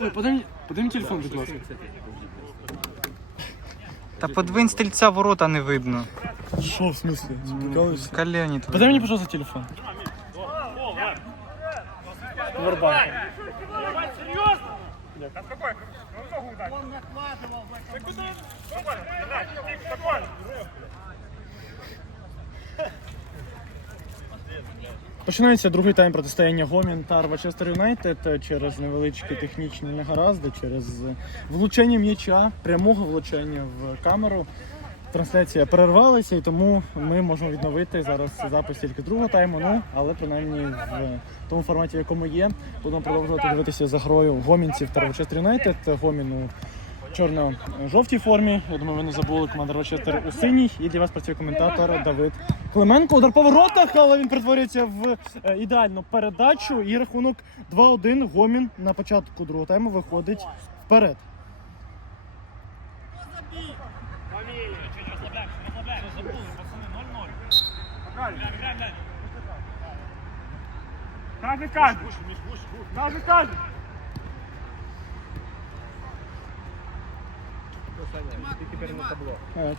Ой, подай, подай мені телефон, будь ласка. Та подвинь стрільця ворота не видно. Що в смысле? Прикалуєшся? Колені Подай мені, пожалуйста, телефон. Варбанк. Починається другий тайм протистояння Гомін та Рвачестер Юнайтед через невеличкі технічні негаразди, через влучання м'яча, прямого влучання в камеру. Трансляція перервалася, і тому ми можемо відновити зараз запис тільки другого тайму. Ну але принаймні в тому форматі, якому є, будемо продовжувати дивитися за грою гомінців та Рвачестер Юнайтед. Гомін у чорно-жовтій формі. Я думаю, ви не забули команда Рвачестер у синій. І для вас працює коментатор Давид Клименко. Удар по воротах, але він перетворюється в е, ідеальну передачу. І рахунок 2-1. Гомін на початку другого тайму виходить вперед. Кажи, кажи. Кажи, кажи.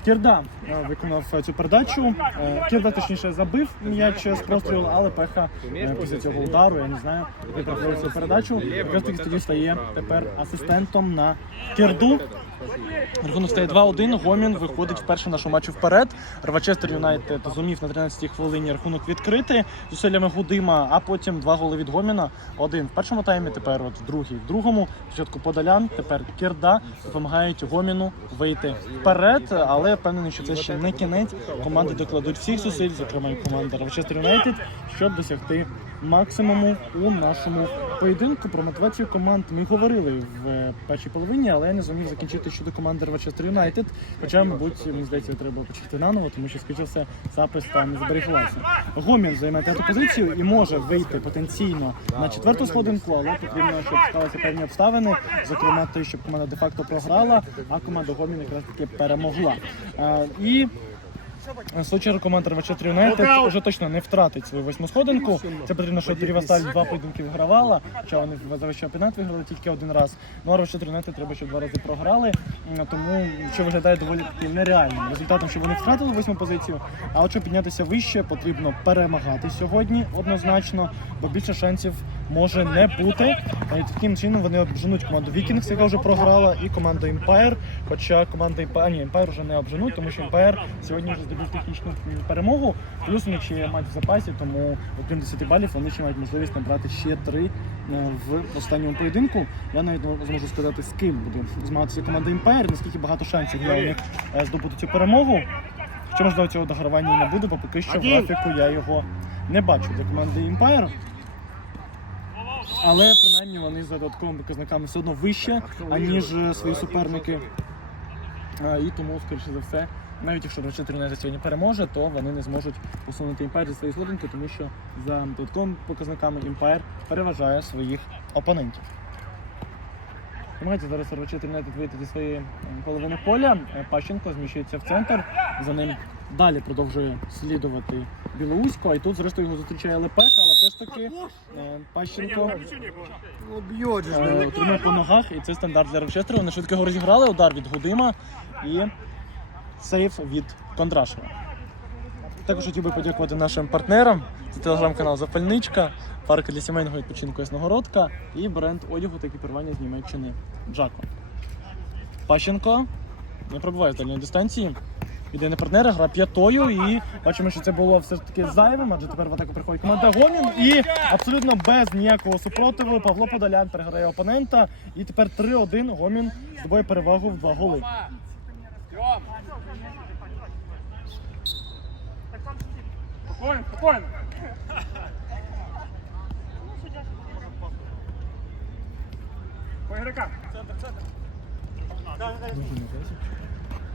Кірда е, виконав е, цю передачу. Е, Кірда точніше забив м'яч з прострілу, але пеха е, після цього удару, я не знаю, який цю передачу. Якраз тоді стає тепер асистентом на Кірду. Рахунок стає 2-1. Гомін виходить вперше в нашому вперед. Рвачестер Юнайтед зумів на 13-й хвилині рахунок відкрити зусиллями Гудима, а потім два голи від Гоміна. Один в першому таймі, тепер от в другий, в другому. Спочатку Подолян, тепер Кірда допомагають Гоміну вийти вперед. Але впевнений, що це ще не кінець. Команди докладуть всіх зусиль, зокрема і команда Рвачестер Юнайтед, щоб досягти максимуму у нашому поєдинку. Про мотивацію команд ми говорили в е, першій половині, але я не зумів закінчити щодо команди Рвачестер Юнайтед. Хоча, мабуть, мені здається, треба почати наново, тому що все запис там не зберіглася. Гомін займає трету позицію і може вийти потенційно на четверту сходинку, але потрібно, щоб сталися певні обставини, зокрема те, щоб команда де-факто програла, а команда Гомін якраз таки перемогла. Е, І в свою чергу команда Юнайтед вже точно не втратить свою восьму сходинку. Це потрібно, щоб Рівасталь два поєдинки вигравала. Хоча вони за весь чемпіонат виграли тільки один раз. Ну а Рвачетр Юнайтед треба, щоб два рази програли. Тому що виглядає доволі нереальним результатом, що вони втратили восьму позицію. А от щоб піднятися вище, потрібно перемагати сьогодні однозначно, бо більше шансів може не бути. І таким чином вони обженуть команду Вікінгс, яка вже програла, і команду Empire. Хоча команда Empire, ні, Empire вже не обженуть, тому що Empire сьогодні вже здобув технічну перемогу. Плюс у них ще є матч в запасі, тому окрім 10 балів вони ще мають можливість набрати ще 3 в останньому поєдинку. Я навіть зможу сказати, з ким буде змагатися команда Empire, наскільки багато шансів для них е, здобути цю перемогу. Що можливо цього догравання і не буде, бо поки що в графіку я його не бачу для команди Empire. Але принаймні вони за додатковими показниками все одно вище, аніж е, свої суперники. Е, І тому, скоріше за все, навіть якщо Рочетер Юнайтед сьогодні переможе, то вони не зможуть усунути Імпайр зі своєї сходинки, тому що за додатковими показниками Імпайр переважає своїх опонентів. Намагається зараз Рочетер Юнайтед вийти зі своєї половини поля. Е, Пащенко зміщується в центр. За ним далі продовжує слідувати Білоусько. А й тут, зрештою, його зустрічає Лепеха, все ж таки е, Пащенко Е, Отримав по ногах, і це стандарт для Рочестера. Вони швидко його розіграли, удар від Гудима і сейф від Кондрашева. Також хотів би подякувати нашим партнерам. Це телеграм-канал Запальничка, парк для сімейного відпочинку Ясногородка і бренд одягу та екіпірування з Німеччини Джако. Пащенко не пробуває з дальньої дистанції. Іде на партнера, гра п'ятою, і бачимо, що це було все ж таки зайвим, адже тепер в атаку приходить команда Гомін. І абсолютно без ніякого супротиву Павло Подолян переграє опонента. І тепер 3-1 Гомін здобує перевагу в два голи. Спокойно, спокойно. По игрокам.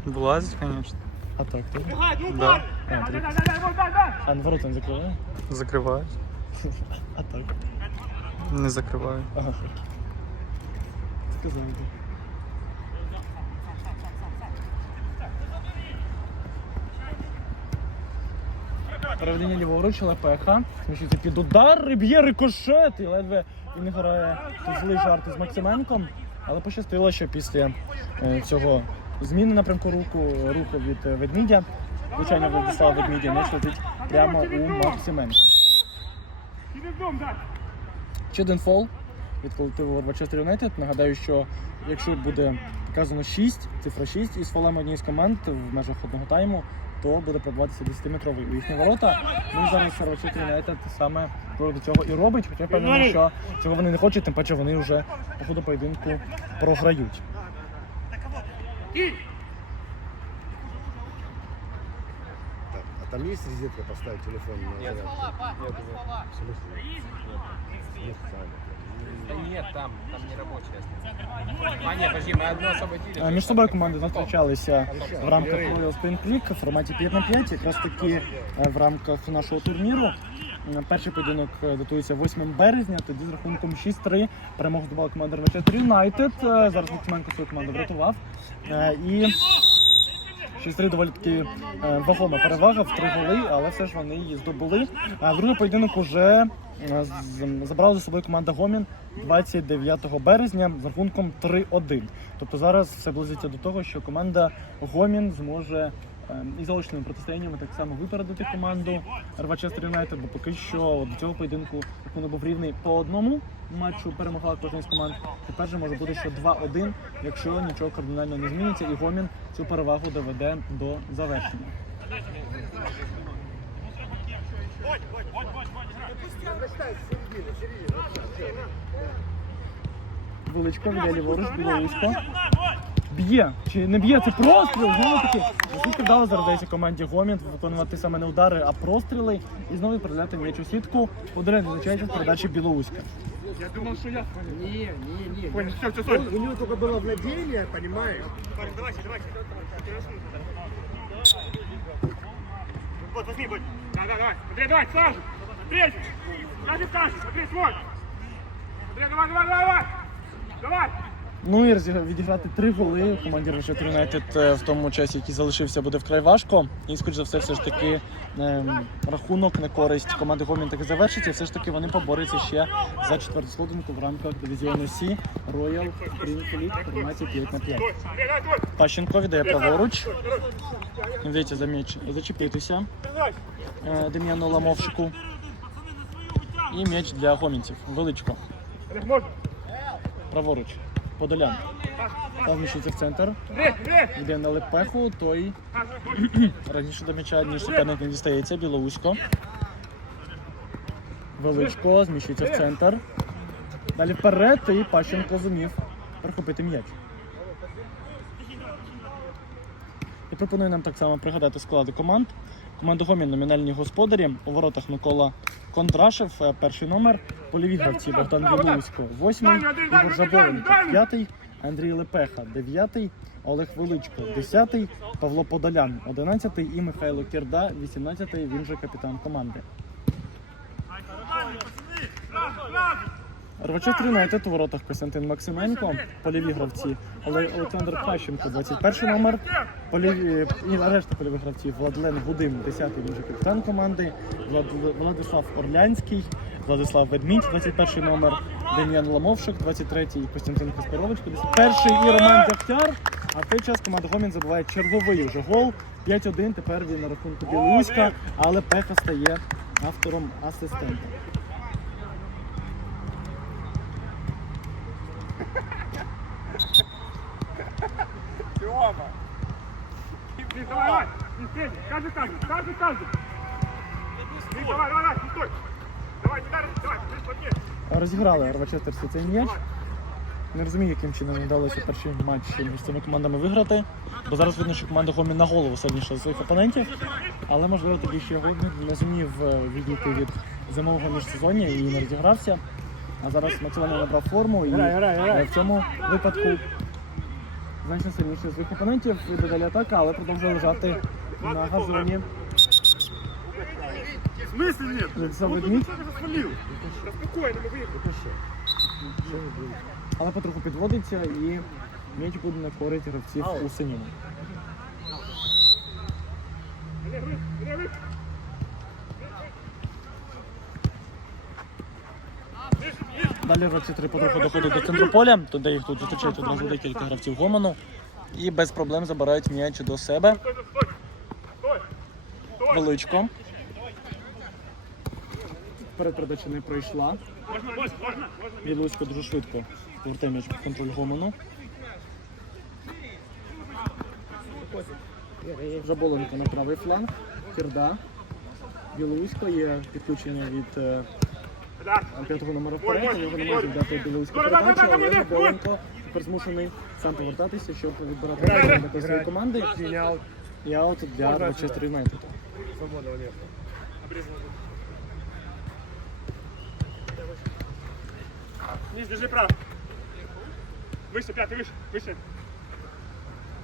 Влазить, звісно. А так, так. Бегай, ну Да. А, три. А на ворота не закриває? Закривають. А так. Не закривають. Ага. Сказав. би. Переведення ліворуч, Лепеха. Зміщується під удар, б'є рикошет і ледве він грає злий жарт із Максименком, але пощастило, що після е, цього зміни напрямку руху, руху від е, ведмідя, звичайно, Владислав Ведмідя не летить прямо у Максименка. Один фол від колективу Рочестер Юнайтед. Нагадаю, що якщо буде показано 6, цифра 6 із фолами однієї з команд в межах одного тайму, то буде пробуватися 10-метровий у їхні ворота. Ну і зараз Рочестер Юнайтед саме до цього і робить, хоча я впевнений, що цього вони не хочуть, тим паче вони вже по ходу поєдинку програють. Так, а там есть розетка поставить телефон на зарядку? В смысле? Нет, там. Да нет, там, там не рабочая. А нет, подожди, мы одно освободили. Е, Між собою команди зустрічалися в рамках Royal Spring League в форматі 5 на 5, якраз таки е, в рамках нашого турніру. Е, Перший поєдинок е, датується 8 березня, тоді з рахунком 6-3 перемогу здобула команда Манчестер Юнайтед. Зараз Максименко свою команду врятував. Е, І 6-3 доволі таки вагома перевага в три голи, але все ж вони її здобули. А другий поєдинок уже забрала за собою команда Гомін 29 березня з рахунком 3-1. Тобто зараз все близиться до того, що команда Гомін зможе і заочними протистояннями так само випередити команду Рвачестер Юнайтед, бо поки що до цього поєдинку рахунок був рівний по одному матчу перемогла кожна з команд. Тепер же може бути ще 2-1, якщо нічого кардинально не зміниться, і Гомін цю перевагу доведе до завершення. Величко біля ліворуч, білорусько. Б'є чи не б'є? Це простріл. Знову таки, наскільки вдало зарадається команді Гомін виконувати саме не удари, а простріли і знову відправляти м'яч у сітку. Удари визначається в передачі Білоуська. Я думав, що я. Не, не, не. Понял, все, все, Сонь. У него только было владение, понимаешь? Давайте, давайте. Вот, возьми, будь. Да, да, давай. Андрей, давай, сразу. Андрей, кажи, кажи. Андрей, свой. Андрей, давай, давай, давай, давай. Давай. Ну і відіграти три голи команді Рашет Юнайтед в тому часі, який залишився, буде вкрай важко. І, скоріш за все, все ж таки ем, рахунок на користь команди Гомін таки завершиться. Все ж таки вони поборються ще за четверту сходинку в рамках дивізіону Сі Royal Spring League форматі 5 на 5. Андрей, давай, твой. Пащенко віддає праворуч. Не вдається за м'яч зачепитися е, Дем'яну Ламовшику. І м'яч для гомінців. Величко. Праворуч. Подолян. В центр. Йде на лепеху, той раніше до м'яча, ніж суперник не дістається. Білоусько. Величко зміщується в центр. Далі вперед і Пащенко зумів прихопити м'яч. І пропоную нам так само пригадати склади команд. Команда Гомін номінальні господарі. У воротах Микола Кондрашев, е, перший номер. Гравці Богдан Білоусько, восьмий. Ігор Жаборенко, п'ятий. Андрій Лепеха, дев'ятий. Олег Величко, десятий. Павло Подолян, одинадцятий. І Михайло Кірда, вісімнадцятий. Він же капітан команди. Рвачок Юнайтед у воротах Костянтин Максименко, поліві гравці. Оле- Олександр Хащенко, 21 номер, поліві, і решта польових гравців. Владлен Гудим, 10-й, він же капітан команди, Влад, Владислав Орлянський, Владислав Ведмідь, 21 номер, Дем'ян Ламовшик, 23-й, Костянтин Каспарович, 51-й і Роман Дягтяр. А в той час команда Гомін забуває черговий уже гол. 5-1, тепер він на рахунку Білоуська, але Пеха стає автором асистента. Тёма. Андрей, давай, давай. Не стой. Каждый, каждый. Каждый, каждый. Андрей, давай, давай, давай. Не стой. Давай, не дарь. Давай, Андрей, плотнее. Розіграли Арвачестерці цей м'яч. Не розумію, яким чином їм вдалося перший матч між цими командами виграти. Бо зараз видно, що команда Гомі на голову сильніша за своїх опонентів. Але можливо тоді ще Гомі не зумів е, відійти від зимового міжсезоння і не розігрався. А зараз максимально набрав форму і е, в цьому випадку значно сильніше за своїх опонентів. Іде далі атака, але продовжує лежати на газоні. В смысле нет? Владислав Вот Ведмідь. тут кто-то свалил. Да спокойно, мы выехали. але потроху підводиться і м'яч буде на користь гравців у синьому. Андрей, Андрей, Андрей. Видишь, видишь? Далі рваці потроху доходять до центру поля, туди їх тут зустрічають одразу декілька гравців гомону. І без проблем забирають м'яч до себе. Величко. Перед передача не пройшла. Білусько дуже швидко повертає м'яч під контроль гомону. Жаболенко на правий фланг. Кірда. Білорусько є підключення від е, п'ятого номера вперед. Його не може дати білоруську передачу, але Жаболенко тепер змушений сам повертатися, щоб відбирати своєї команди. І аут для Манчестер Юнайтед. Свободного нет. Низ, держи право. Выше, пятый, выше, выше.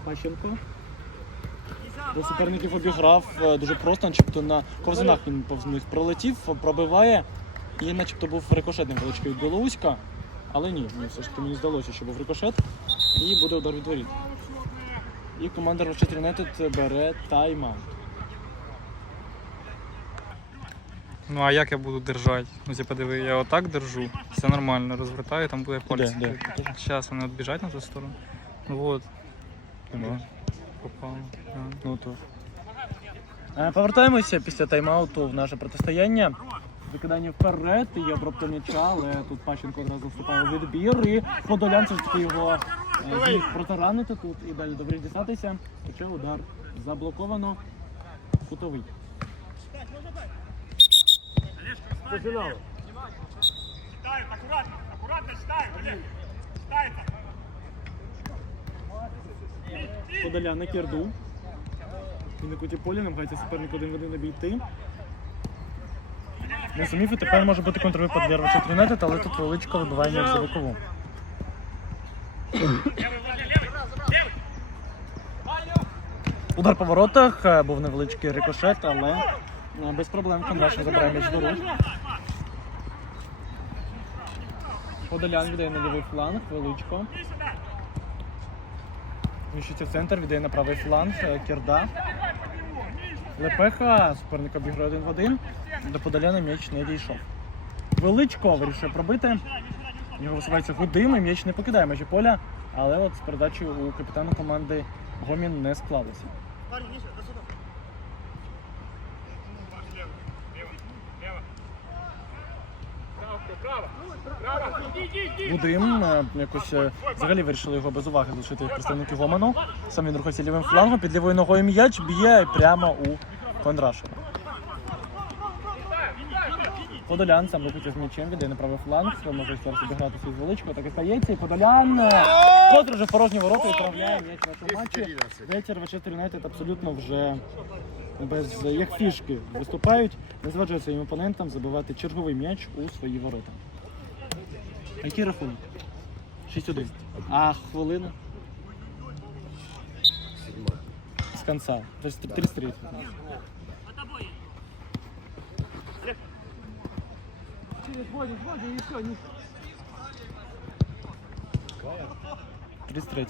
Пащенко. До суперників обіграв е, дуже просто, начебто на ковзанах він повз них пролетів, пробиває і начебто був рикошетним величкою від Білоуська. Але ні, ні, все ж таки мені здалося, що був рикошет. І буде удар від воріт. І команда Manchester United бере тайм-аут. Ну а як я буду держати? Ну типа диви, я отак держу, все нормально, розвертаю, там буде пальці. де? Зараз вони відбіжать на ту сторону. Ну вот, Нема. попало. Да. Ну то. Е, Повертаємося після тайм-ауту в наше протистояння. Викидання вперед, є обробка м'яча, але тут Пащенко одразу вступає у відбір і Подолян все ж таки його е, зміг протаранити тут і далі добре дістатися. Хоча удар заблоковано. Кутовий. Читает, аккуратно, аккуратно читает, Олег. Читается. Подолян на кірду. І на куті поля намагається суперник один в один обійти. Не сумів і тепер може бути контрвипад для Рочет Юнайтед, але тут величко вибиває м'яч за бокову. Удар по воротах, е, був невеличкий рикошет, але без проблем Кондрашин забирає м'яч до рук. Подолян віддає на лівий фланг, величко. Вищиться в центр, віддає на правий фланг, е, Кірда. Лепеха, суперник обіграє один в один. До Подоляна м'яч не дійшов. Величко вирішує пробити. В нього висувається Гудим, і м'яч не покидає межі поля, але от з передачею у капітана команди Гомін не склалося. Гудим е, якось е, взагалі вирішили його без уваги залишити представники Гоману. Сам він рухається лівим флангом, під лівою ногою м'яч б'є прямо у Кондрашева. Подолян сам з м'ячем, віддає на правий фланг, може зараз обігратися із величкою, так і стається. І Подолян е, котре вже порожні ворота відправляє м'яч в нашому матчі. Здається, Манчестер Юнайтед абсолютно вже без е, як фішки виступають, не зважає своїм опонентам забивати черговий м'яч у свої ворота. А який рахунок? 6-1. А хвилина? З конца. 33 Через воді, воді і все. 33.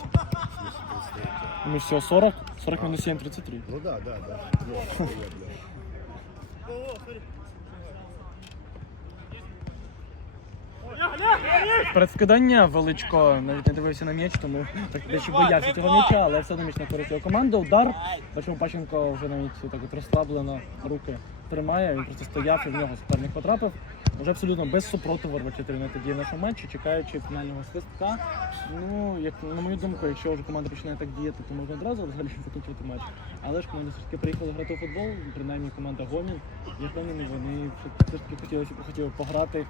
Ну все, 40. 40 минус 7, 33. Ну да, да, да. Вот, Предскидання величко, навіть не дивився на м'яч, тому так дещо боявся цього м'яча, але все одно м'яч на користь його команди. Удар, бачимо, Паченко вже навіть так от розслаблено руки тримає, він просто стояв і в нього суперник потрапив. Вже абсолютно без супротиву на тоді в нашому матчі, чекаючи фінального свистка. Ну, як на мою думку, якщо вже команда починає так діяти, то можна одразу взагалі закінчити матч. Але ж команда все ж таки приїхала грати у футбол, принаймні команда Гомін. Я впевнений, вони все ж таки хотіли, хотіли пограти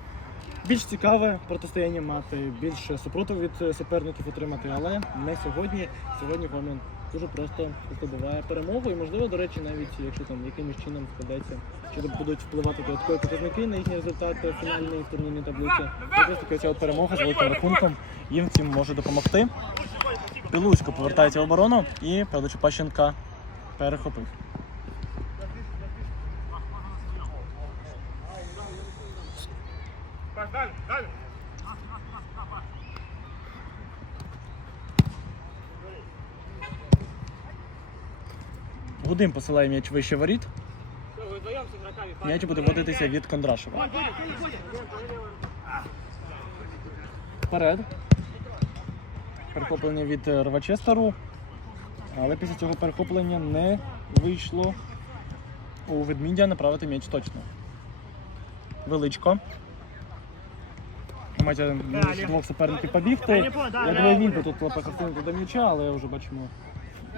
більш цікаве протистояння мати, більше супротив від суперників отримати, але не сьогодні. Сьогодні Гомін дуже просто здобуває перемогу. І можливо, до речі, навіть якщо там якимось чином складеться, що будуть впливати додаткові показники на їхні результати фінальної турнірної таблиці, то таки ця от перемога з великим рахунком їм в цім може допомогти. Білусько повертається в оборону і Пащенка перехопив. Далі, далі. Гудим посилає м'яч вище воріт. М'яч буде вводитися від Кондрашева. вперед. Перехоплення від е, Рвачестеру. Але після цього перехоплення не вийшло у ведмідя направити м'яч точно. Величко. Між двох суперників побігти. Я думаю, він би тут лапахастинку до м'яча, але вже бачимо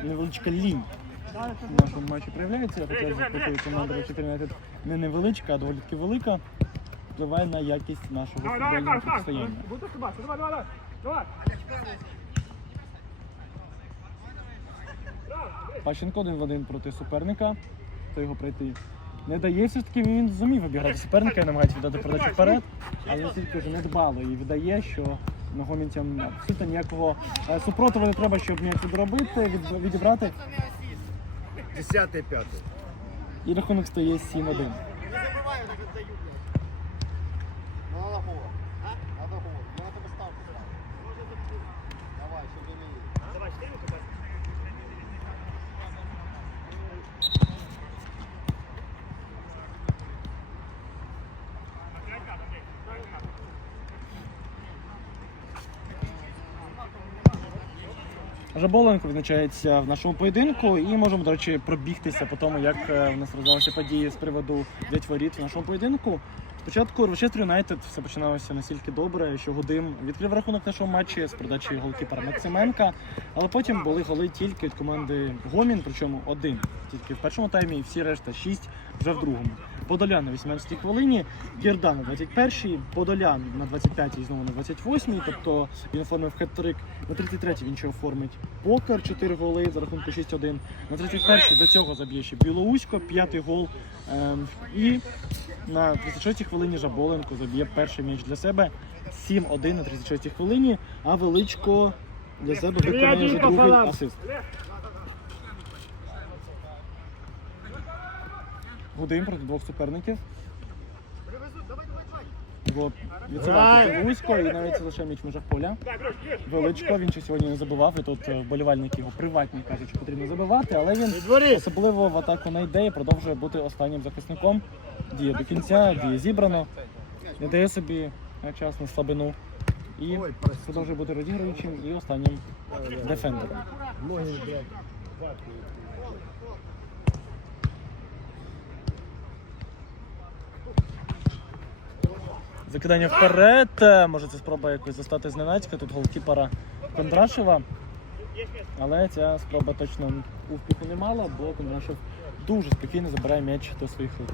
невеличка лінь в нашому матчі проявляється. Хоча запитує команда Manchester United не невеличка, а доволі таки велика. Впливає на якість нашого футбольного протистояння. Пащенко один в один проти суперника. Хто його пройти не дає, все ж таки він зумів обіграти суперника і намагається віддати передачу вперед, але настільки вже недбало і віддає, що ногомінцям абсолютно ніякого е, супротиву не треба, щоб м'яч відробити, від- відібрати. Десятый, пятый. І рахунок стає 7-1. Жаболенко відзначається в нашому поєдинку і можемо, до речі, пробігтися по тому, як в у нас розвивалися події з приводу дядь воріт в нашому поєдинку. Спочатку Рочестер Юнайтед все починалося настільки добре, що Гудим відкрив рахунок нашого матчі з передачі голкіпера Максименка, але потім були голи тільки від команди Гомін, причому один тільки в першому таймі, і всі решта шість вже в другому. Подолян на 18-й хвилині, Кірдан на 21-й, Подолян на 25-й і знову на 28-й, тобто він оформив хет-трик. На 33-й він ще оформить Покер, 4 голи за рахунку 6-1. На 31-й до цього заб'є ще Білоусько, п'ятий гол. Ем, і на 36-й хвилині Жаболенко заб'є перший м'яч для себе. 7-1 на 36-й хвилині, а Величко для себе виконує вже другий асист. Гудим проти двох суперників. Його відсувати вузько і навіть залишає м'яч в межах поля. Величко, він ще сьогодні не забивав, і тут е, вболівальники його приватні кажуть, що потрібно забивати, але він особливо в атаку не йде і продовжує бути останнім захисником. Діє до кінця, діє зібрано, не дає собі час на слабину і продовжує бути розігруючим і останнім дефендером. Закидання вперед. Е, Може це спроба якось застати зненацька. Тут голкіпера Кондрашева. Але ця спроба точно успіху не мала, бо Кондрашев дуже спокійно забирає м'яч до своїх рук.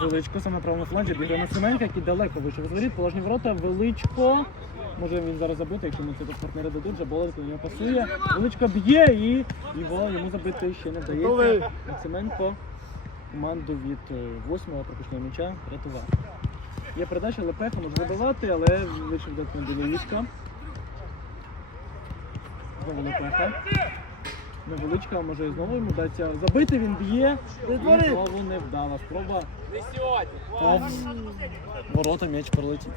Величко саме право на фланжі обіграє Максименка, який далеко вийшов з воріт, положені ворота. Величко. Може він зараз забити, якщо ми це тут партнери дадуть, Жаболенко на нього пасує. Величко б'є і його йому забити ще не вдається. Максименко команду від е, восьмого пропускного м'яча рятував. Є передача, Лепеха може забивати, але вийшов до Білоїшка. Знову Лепеха. Невеличка, може знову йому даться забити, він б'є. І знову невдала спроба. Ворота м'яч пролетів.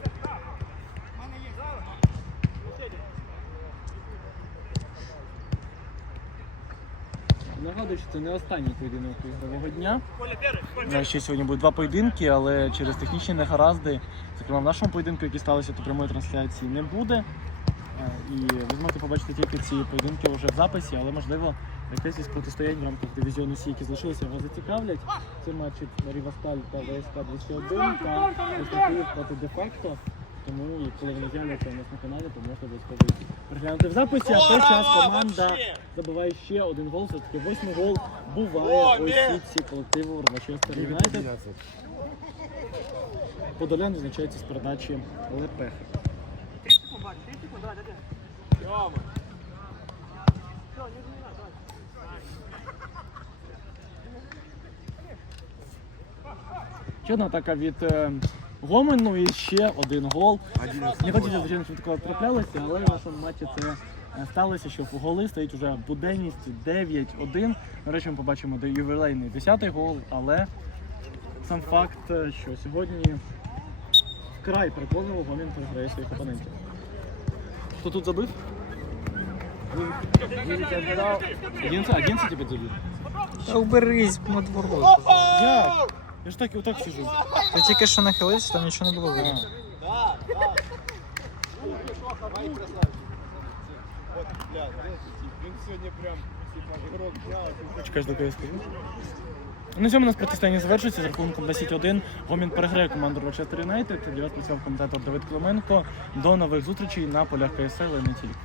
Нагадую, що це не останній поєдинок ігрового дня. Ще сьогодні будуть два поєдинки, але через технічні негаразди, зокрема в нашому поєдинку, який сталося, то прямої трансляції не буде. Е, І ви зможете побачити тільки ці поєдинки вже в записі, але можливо якесь із протистоянь в рамках дивізіону Сі, які залишилися, вас зацікавлять. Це матчі Рівасталь та ВСК 201 та Київ проти де-факто. Тому коли вони з'являться у нас на каналі, то можете обов'язково їх переглянути в записі. А в той час команда забиває ще один гол, все-таки восьмий гол буває у сітці колективу Рвачестер Юнайтед. Подолян визначається з передачі Лепехи. Ще одна атака від е, Гомену і ще один гол. Не хотіли, звичайно, щоб такого траплялося, але в нашому матчі це е, сталося, що в голи стоїть вже буденність 9-1. До речі, ми побачимо де ювілейний 10-й гол, але сам факт, е, що сьогодні вкрай переконливо Гомін переграє своїх опонентів. Хто тут забив? Одинадцять, одинадцять тебе забив? Та уберись, над. Як? Я ж так і отак сижу. Ти тільки що нахилився, там нічого не було видно. Чекаєш, доки я скажу. На цьому у нас протистояння завершується з рахунком 10-1. Гомін переграє команду Рочестер Юнайтед. Для працював коментатор Давид Клименко. До нових зустрічей на полях КСЛ і не тільки.